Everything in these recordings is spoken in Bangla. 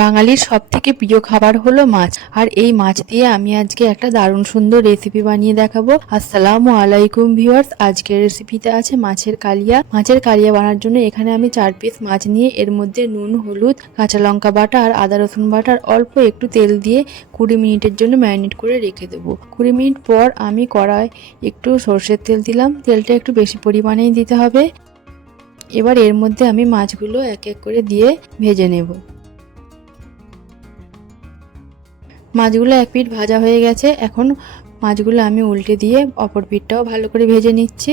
বাঙালির সবথেকে প্রিয় খাবার হলো মাছ। আর এই মাছ দিয়ে আমি আজকে একটা দারুণ সুন্দর রেসিপি বানিয়ে দেখাবো। আসসালামু আলাইকুম ভিউয়ার্স, আজকের রেসিপিতে আছে মাছের কালিয়া। মাছের কালিয়া বানানোর জন্য এখানে আমি 4 পিস মাছ নিয়ে এর মধ্যে নুন, হলুদ, কাঁচা লঙ্কা বাটা আর আদা রসুন বাটার অল্প একটু তেল দিয়ে 20 মিনিটের জন্য ম্যারিনেট করে রেখে দেবো। 20 মিনিট পর আমি কড়াই একটু সর্ষের তেল দিলাম। তেলটা একটু বেশি পরিমাণেই দিতে হবে। এবার এর মধ্যে আমি মাছগুলো এক এক করে দিয়ে ভেজে নেব। মাছগুলো এক পিঠ ভাজা হয়ে গেছে। এখন মাছগুলো আমি উল্টে দিয়ে অপর পিঠটাও ভালো করে ভেজে নিচ্ছি।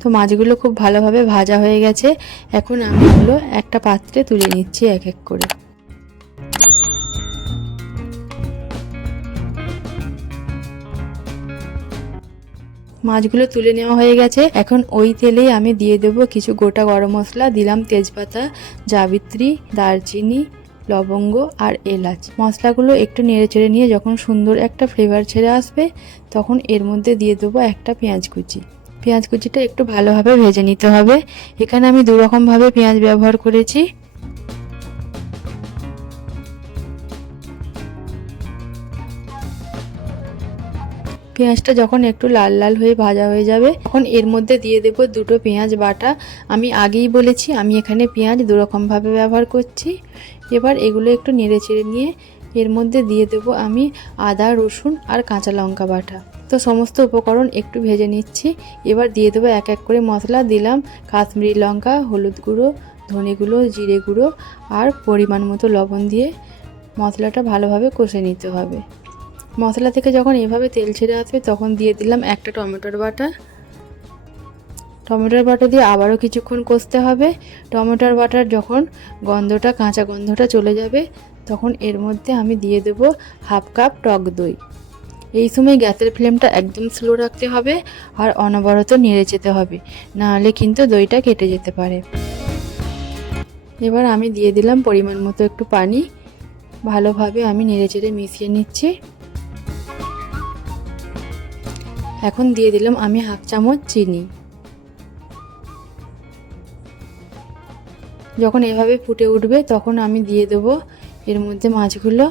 তো মাছগুলো খুব ভালোভাবে ভাজা হয়ে গেছে। এখন আমি এগুলো একটা পাত্রে তুলে নিচ্ছি এক এক করে। মাছগুলো তুলে নেওয়া হয়ে গেছে। এখন ওই তেলেই আমি দিয়ে দেবো কিছু গোটা গরম মশলা। দিলাম তেজপাতা, জাবিত্রী, দারচিনি, লবঙ্গ আর এলাচ। মশলাগুলো একটু নেড়ে চেড়ে নিয়ে যখন সুন্দর একটা ফ্লেভার ছেড়ে আসবে তখন এর মধ্যে দিয়ে দেবো একটা পেঁয়াজ কুচি। পেঁয়াজ কুচিটা একটু ভালোভাবে ভেজে নিতে হবে। এখানে আমি দু রকমভাবে পেঁয়াজ ব্যবহার করেছি। পেঁয়াজটা যখন একটু লাল লাল হয়ে ভাজা হয়ে যাবে তখন এর মধ্যে দিয়ে দেব দুটো পেঁয়াজ বাটা। আমি আগেই বলেছি আমি এখানে পেঁয়াজ দু রকমভাবে ব্যবহার করছি। এবার এগুলো একটু নেড়ে চেড়ে নিয়ে এর মধ্যে দিয়ে দেব আমি আদা, রসুন আর কাঁচা লঙ্কা বাটা। তো সমস্ত উপকরণ একটু ভেজে নিচ্ছি। এবার দিয়ে দেবো এক এক করে মশলা। দিলাম কাশ্মীরি লঙ্কা, হলুদ গুঁড়ো, ধনে গুঁড়ো, জিরে গুঁড়ো আর পরিমাণ মতো লবণ দিয়ে মশলাটা ভালোভাবে কষে নিতে হবে। মশলা থেকে যখন এভাবে তেল ছেড়ে আসবে তখন দিয়ে দিলাম একটা টমেটোর বাটা। টমেটোর বাটা দিয়ে আবারও কিছুক্ষণ কষতে হবে। টমেটোর বাটার যখন কাঁচা গন্ধটা চলে যাবে তখন এর মধ্যে আমি দিয়ে দেব হাফ কাপ টক দই। এই সময় গ্যাসের ফ্লেমটা একদম স্লো রাখতে হবে আর অনবরত নেড়ে যেতে হবে, নাহলে কিন্তু দইটা কেটে যেতে পারে। এবার আমি দিয়ে দিলাম পরিমাণ মতো একটু পানি। ভালোভাবে আমি নেড়ে চেড়ে মিশিয়ে নিচ্ছি। এখন দিয়ে দিলাম আমি হাফ চামচ চিনি। যখন এভাবে ফুটে উঠবে তখন আমি দিয়ে দেব এর মধ্যে মাছগুলো।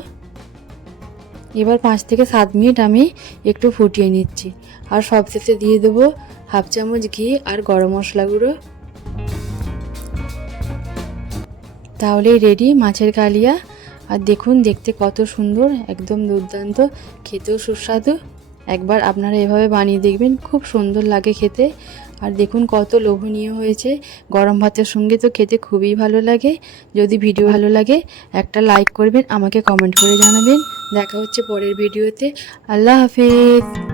এবার 5 থেকে 7 মিনিট আমি একটু ফুটিয়ে নিচ্ছি। আর সবশেষে দিয়ে দেব হাফ চামচ ঘি আর গরম মশলা গুঁড়ো। তাহলেই রেডি মাছের কালিয়া। আর দেখুন দেখতে কত সুন্দর, একদম দুর্দান্ত, খেতেও সুস্বাদু। একবার আপনারা এভাবে বানিয়ে দেখবেন, খুব সুন্দর লাগে খেতে। আর দেখুন কত লোভনীয় হয়েছে। গরম ভাতের সঙ্গে তো খেতে খুবই ভালো লাগে। যদি ভিডিও ভালো লাগে একটা লাইক করবেন, আমাকে কমেন্ট করে জানাবেন। দেখা হচ্ছে পরের ভিডিওতে। আল্লাহ হাফেজ।